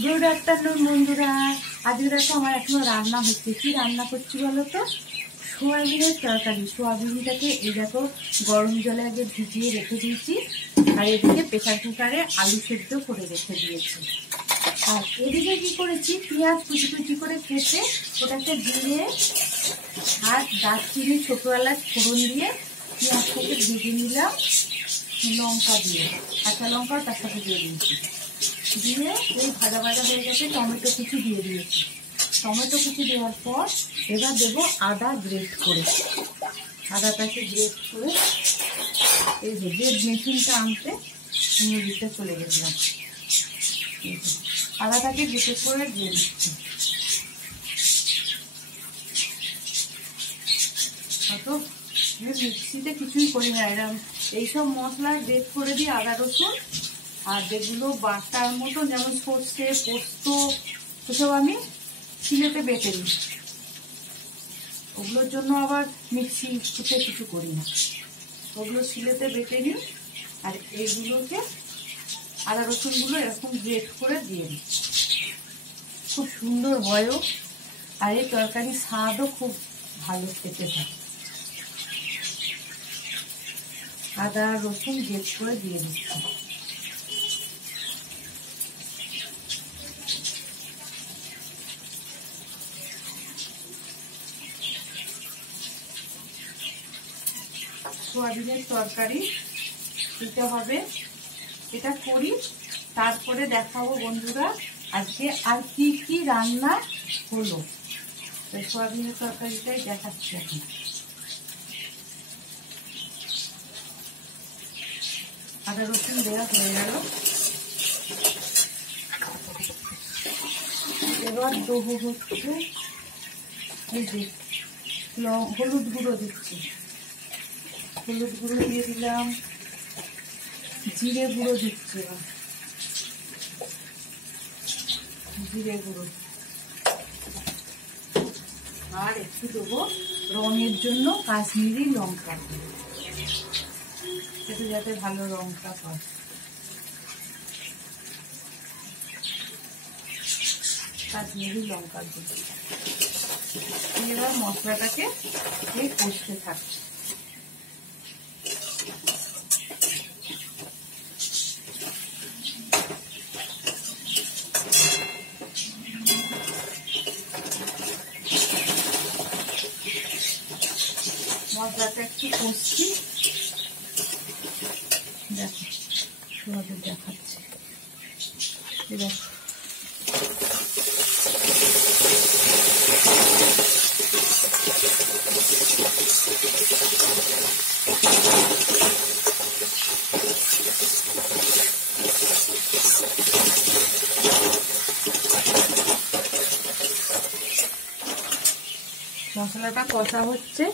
Good afternoon বন্ধুরা। আজকে দেখো আমার এখনো রান্না হচ্ছে। কি রান্না করছি বলো তো? সোয়াবিনের তরকারি। সোয়াবিনটাকে এই দেখো গরম জলে আগে ভিজিয়ে রেখে দিয়েছি, আর এদিকে প্রেসার কুকারে আলু সেদ্ধ করে রেখে দিয়েছি। আর এদিকে কি করেছি, পেঁয়াজ কুচি কুচি করে কেটে ওটাকে দিয়ে আর দারচিনি ছোটো এলাচ ফোড়ন দিয়ে পেঁয়াজটাকে ভেজে নিলাম, লঙ্কা দিয়ে কাঁচা লঙ্কাও তার সাথে দিয়ে দিয়েছি। দিয়ে এই ভাজা ভাজা হয়ে গেছে, টমেটো কুচি দিয়ে দিয়েছি। টমেটো কুচি দেওয়ার পর এবার দেবো আদা গ্রেট করে। আদাটাকে গ্রেট করে এই যে মেশিনটা আনতে দিতে চলে গেছিলাম, আদাটাকে গ্রেট করে দিয়ে দিচ্ছি। মিক্সিতে কিছুই করি না, এরকম এইসব মশলা গ্রেট করে দিই, আদা রসুন। আর যেগুলো বাটার মতো যেমন সর্ষে পোস্ত এসব আমি শিলেতে বেটে দিই, ওগুলোর জন্য আবার মিক্সি ফুটে কিছু করি না, ওগুলো শিলেতে বেটে নিই। আর এইগুলোকে আদা রসুনগুলো এরকম গ্রেট করে দিয়ে দিই, খুব সুন্দর হয়ও। আর এই তরকারির স্বাদও খুব ভালো খেতে হয়। আদা রসুন গ্রেট করে দিয়ে দিচ্ছি। সোয়াবিনের তরকারি দিতে হবে, এটা করি, তারপরে দেখাবো বন্ধুরা আজকে আর কি কি রান্না হলো। সোয়াবিনের তরকারিটাই দেখাচ্ছি এখন। আদা রসুন দেওয়া হয়ে গেল, এবার দেবো হচ্ছে এই যে হলুদ গুঁড়ো দিচ্ছি। হলুদ গুঁড়ো দিয়ে দিলাম, জিরে গুঁড়ো দিচ্ছি, জিরে গুঁড়ো। আর একটু দেবো রঙের জন্য কাশ্মীরি লঙ্কা, একটু যাতে ভালো রঙটা হয়। কাশ্মীরি লঙ্কার গুঁড়ো। এবার মশলাটাকে কষতে থাকছে। মশলাটা একটু কষছি, দেখো তোমাদের দেখাচ্ছে। দেখো মশলাটা কষা হচ্ছে,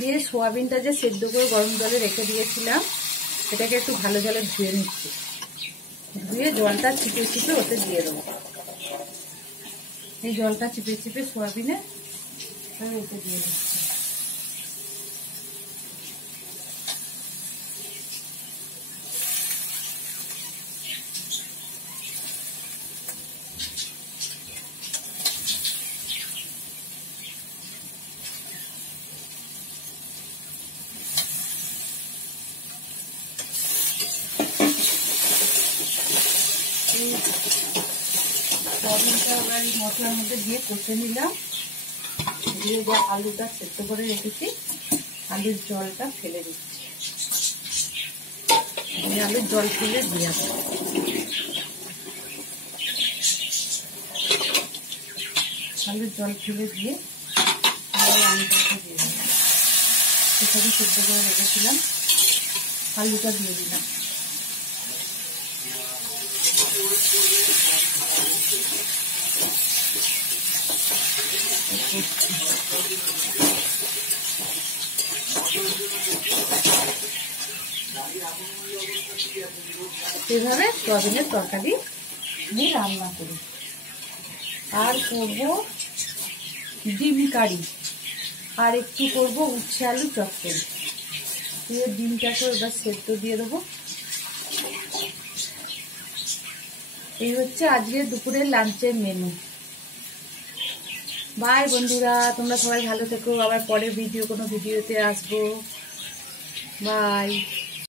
দিয়ে সোয়াবিনটা যে সেদ্ধ করে গরম জলে রেখে দিয়েছিলাম সেটাকে একটু ভালো জলে ধুয়ে নিচ্ছি। ধুয়ে জলটা চিপে চিপে ওতে দিয়ে দেবো। এই জলটা চিপে চিপে সোয়াবিনে ওতে দিয়ে দিচ্ছি। সোয়াবিনটা এবার এই মশলার মধ্যে দিয়ে কষে নিলাম, দিয়ে যা আলুটা সেদ্ধ করে রেখেছি আলুর জলটা ফেলে দিচ্ছি। আলুর জল ফেলে দিয়ে আলুর জল ফেলে দিয়ে আলুটাকে দিয়ে দিলাম। সেখানে সেদ্ধ করে রেখেছিলাম, আলুটা দিয়ে দিলাম। এভাবে সোয়াবিনের তরকারি আমি রান্না করি। আর করবো ডিম কারি, আর একটু করবো উচ্ছে আলু চচ্চড়ি। দিয়ে ডিমটাকে এবার সেদ্ধ দিয়ে দেবো, এই হচ্ছে আজকে দুপুরের লাঞ্চের মেনু। বাই বন্ধুরা, তোমরা সবাই ভালো থেকো, আবার পরের কোনো ভিডিওতে আসবো। বাই।